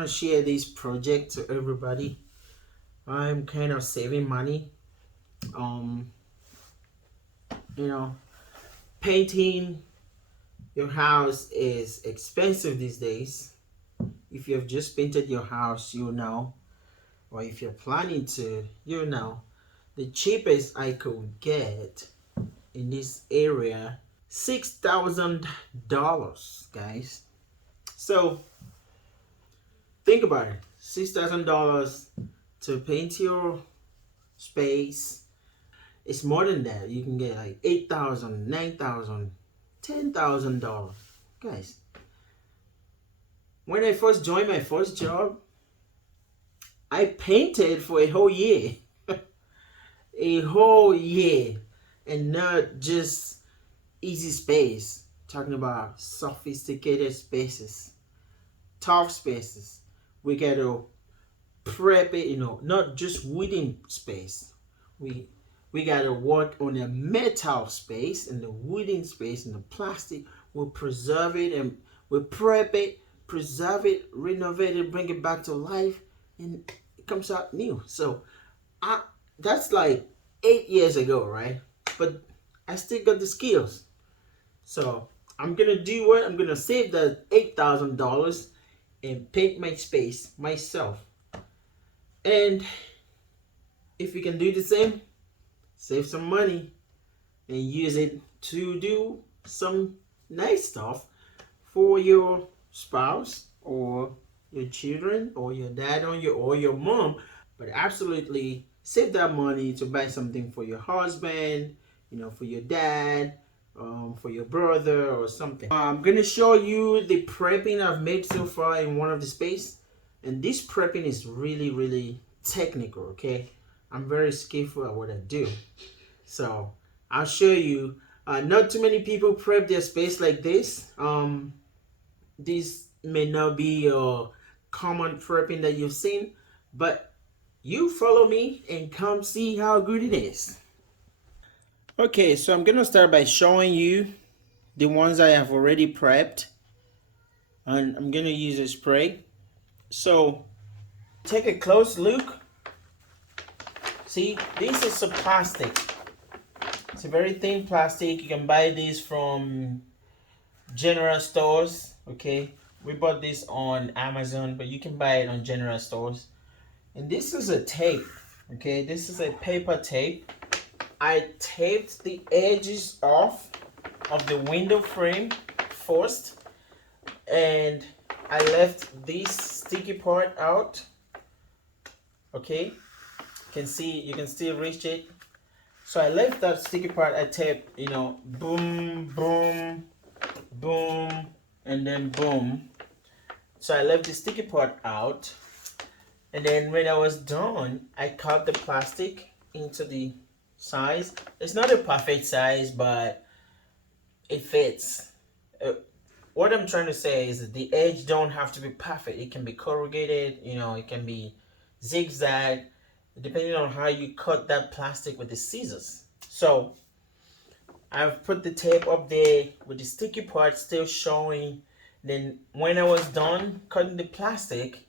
want to share this project to everybody. I'm kind of saving money. Um, you know, painting your house is expensive these days. If you have just painted your house, you know, or if you're planning to, you know, the cheapest I could get in this area, $6,000, guys. So think about it, $6,000 to paint your space. It's more than that. You can get like 8,000, 9,000, $10,000, guys. When I first joined my first job, I painted for a whole year. A whole year. And not just easy space. Talking about sophisticated spaces, tough spaces. We gotta prep it, not just wooden space. We we gotta work on the metal space and the wooden space and the plastic. We'll preserve it and we'll prep it, preserve it, renovate it, bring it back to life, and it comes out new. So I that's like 8 years ago, right? But I still got the skills. So I'm gonna do what? I'm gonna save that $8,000 and paint my space myself. And if you can do the same, save some money and use it to do some nice stuff for your spouse or your children or your dad or your mom. But absolutely save that money to buy something for your husband, for your dad, for your brother or something. I'm gonna show you the prepping I've made so far in one of the space, and this prepping is really really technical. Okay, I'm very skillful at what I do, so I'll show you. Not too many people prep their space like this. This may not be a common prepping that you've seen, but you follow me and come see how good it is. Okay, so I'm gonna start by showing you the ones I have already prepped, and I'm gonna use a spray. So take a close look. See, this is a plastic. It's a very thin plastic. You can buy this from general stores. Okay, we bought this on Amazon, but you can buy it on general stores. And this is a tape. Okay, this is a paper tape. I taped the edges off of the window frame first, and I left this sticky part out. Okay, you can still reach it. So I left that sticky part. I taped, boom, boom, boom, and then boom. So I left the sticky part out, and then when I was done, I cut the plastic into the size. It's not a perfect size, but it fits. What I'm trying to say is that the edge don't have to be perfect. It can be corrugated, it can be zigzag, depending on how you cut that plastic with the scissors. So I've put the tape up there with the sticky part still showing. Then when I was done cutting the plastic,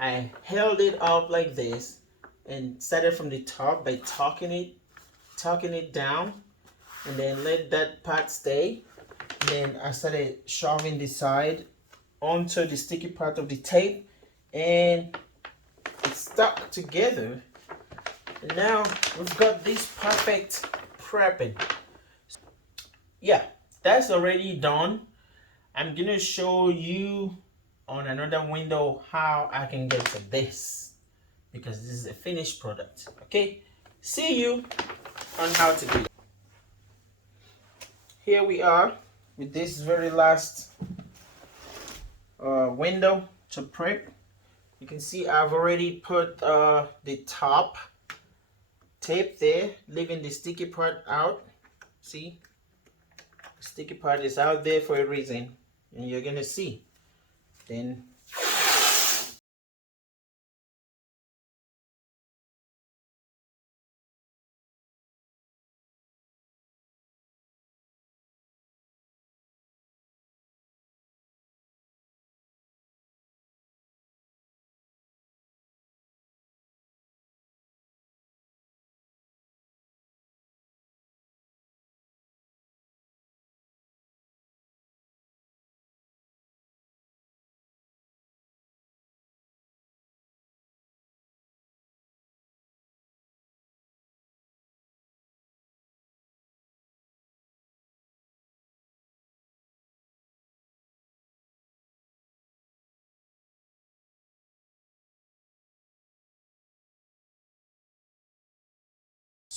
I held it up like this and started from the top by tucking it down, and then let that part stay. Then I started shoving the side onto the sticky part of the tape, and it stuck together. And now we've got this perfect prepping. Yeah, that's already done. I'm gonna show you on another window how I can get to this, because this is a finished product. Okay, see you on how to do it. Here we are with this very last window to prep. You can see I've already put the top tape there, leaving the sticky part out. See, the sticky part is out there for a reason, and you're gonna see. Then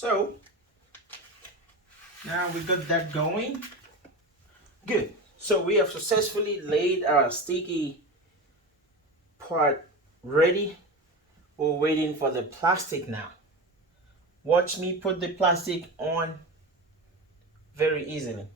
So now we got that going. Good. So we have successfully laid our sticky part ready. We're waiting for the plastic now. Watch me put the plastic on very easily.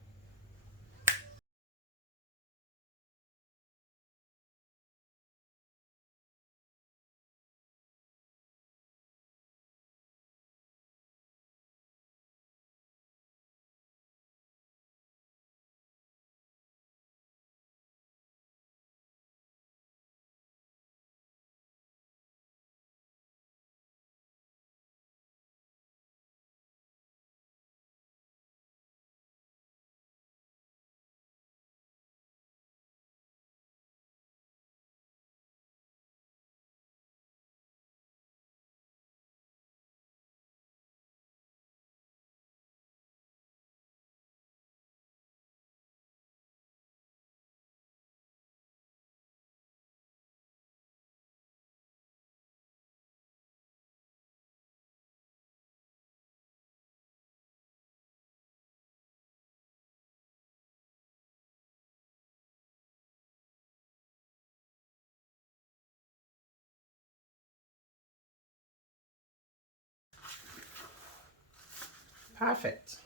Perfect.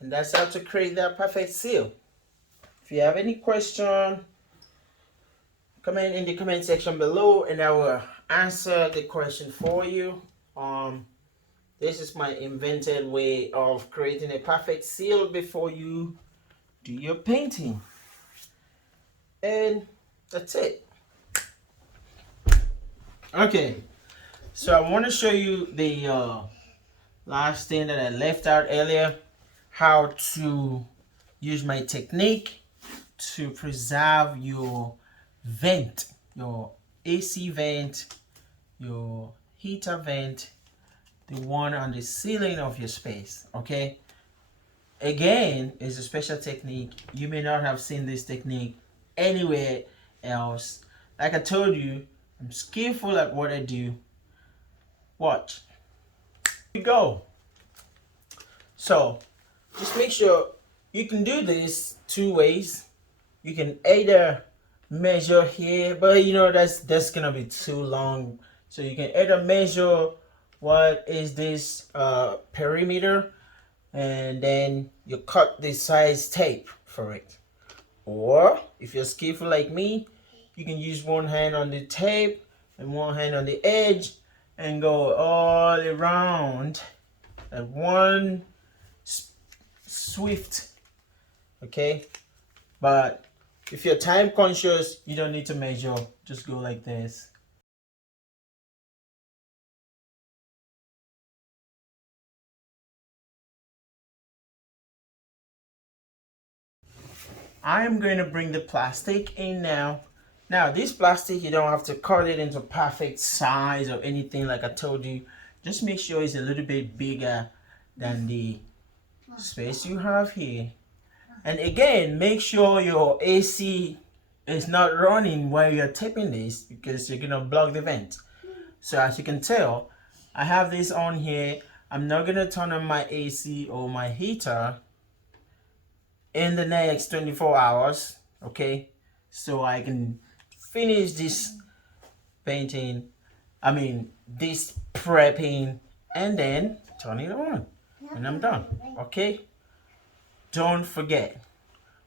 And that's how to create that perfect seal. If you have any question, comment in the comment section below and I will answer the question for you. This is my invented way of creating a perfect seal before you do your painting. And that's it. Okay, so I want to show you the last thing that I left out earlier, how to use my technique to preserve your vent, your AC vent, your heater vent, the one on the ceiling of your space. Okay, again, it's a special technique. You may not have seen this technique anywhere else. Like I told you, I'm skillful at what I do. Watch. Here we go. So just make sure you can do this two ways. You can either measure here, but you know that's gonna be too long. So you can either measure what is this perimeter, and then you cut the size tape for it. Or if you're skillful like me, you can use one hand on the tape and one hand on the edge and go all around at one swift. Okay, but if you're time conscious, you don't need to measure, just go like this. I'm going to bring the plastic in now. Now this plastic, you don't have to cut it into perfect size or anything like I told you. Just make sure it's a little bit bigger than the space you have here. And again, make sure your AC is not running while you're taping this because you're gonna block the vent. So as you can tell, I have this on here. I'm not gonna turn on my AC or my heater in the next 24 hours, okay? So I can finish this painting, this prepping, and then turn it on when I'm done, okay? Don't forget.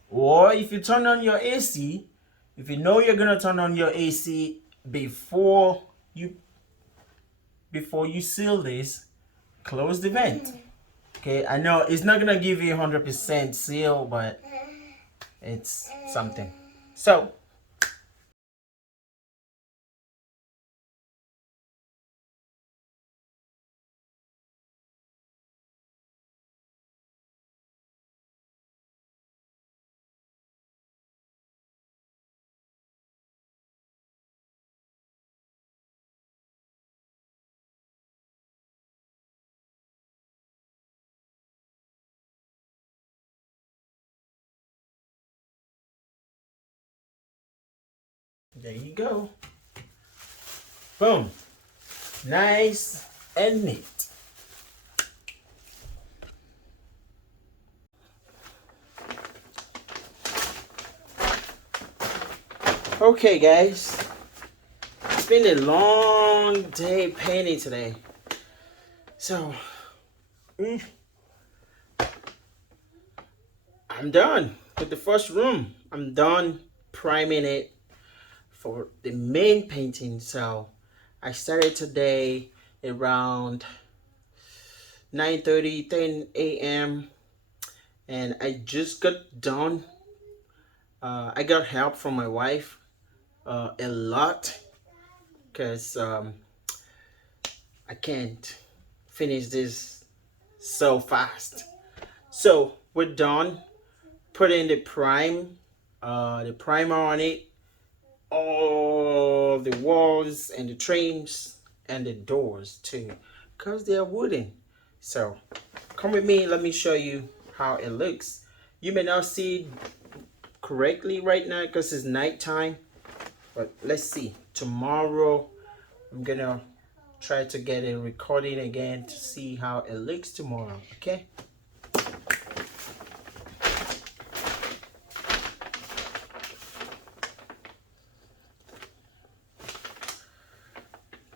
Or if you turn on your AC, if you know you're gonna turn on your AC before you seal this, close the vent. Okay, I know it's not gonna give you 100% seal, but it's something. So there you go. Boom. Nice and neat. Okay, guys, it's been a long day painting today. So, I'm done with the first room. I'm done priming it for the main painting. So, I started today around 9:30, 10 a.m. and I just got done. I got help from my wife a lot because I can't finish this so fast. So we're done. Put in the primer on it, all the walls and the trims and the doors too, because they're wooden. So come with me, let me show you how it looks. You may not see correctly right now because it's nighttime, but let's see. Tomorrow I'm gonna try to get a recording again to see how it looks tomorrow. Okay.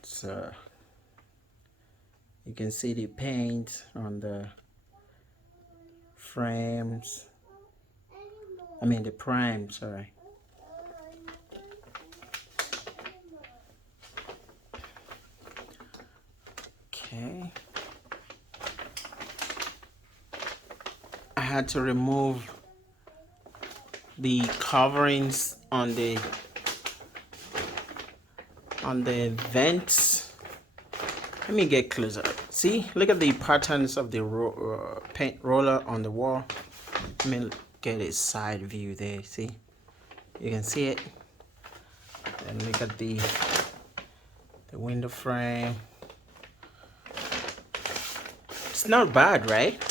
So you can see the paint on the frames. I mean the prime, sorry. Okay. I had to remove the coverings on the vents. Let me get closer. See, look at the patterns of the paint roller on the wall. Let me get a side view there. See, you can see it. And look at the window frame. It's not bad, right?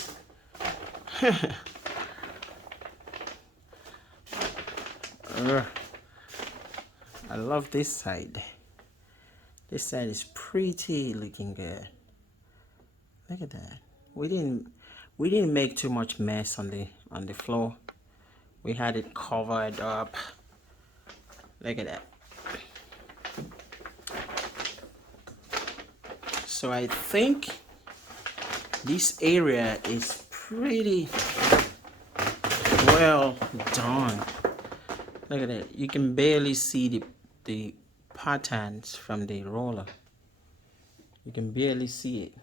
I love this side. This side is pretty looking good. Look at that. We didn't make too much mess on the floor. We had it covered up. Look at that. So I think this area is pretty well done. Look at that. You can barely see the patterns from the roller. You can barely see it.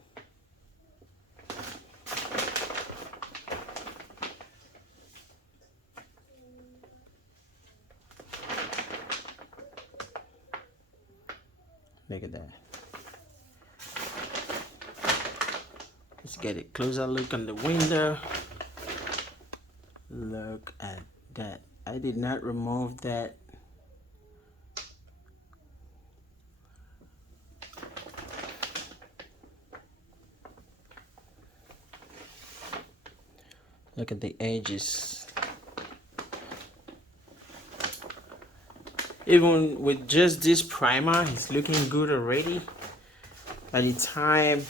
Look at that. Let's get a closer look on the window. Look at that. I did not remove that. Look at the edges. Even with just this primer, it's looking good already. By the time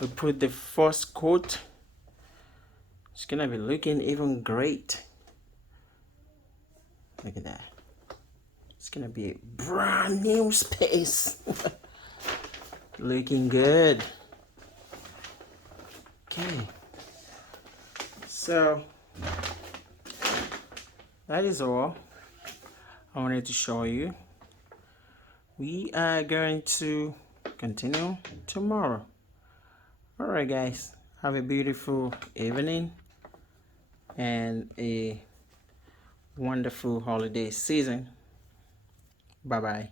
we put the first coat, it's gonna be looking even great. Look at that. It's gonna be a brand new space. Looking good. Okay. So that is all I wanted to show you. We are going to continue tomorrow. All right, guys. Have a beautiful evening and a wonderful holiday season. Bye bye.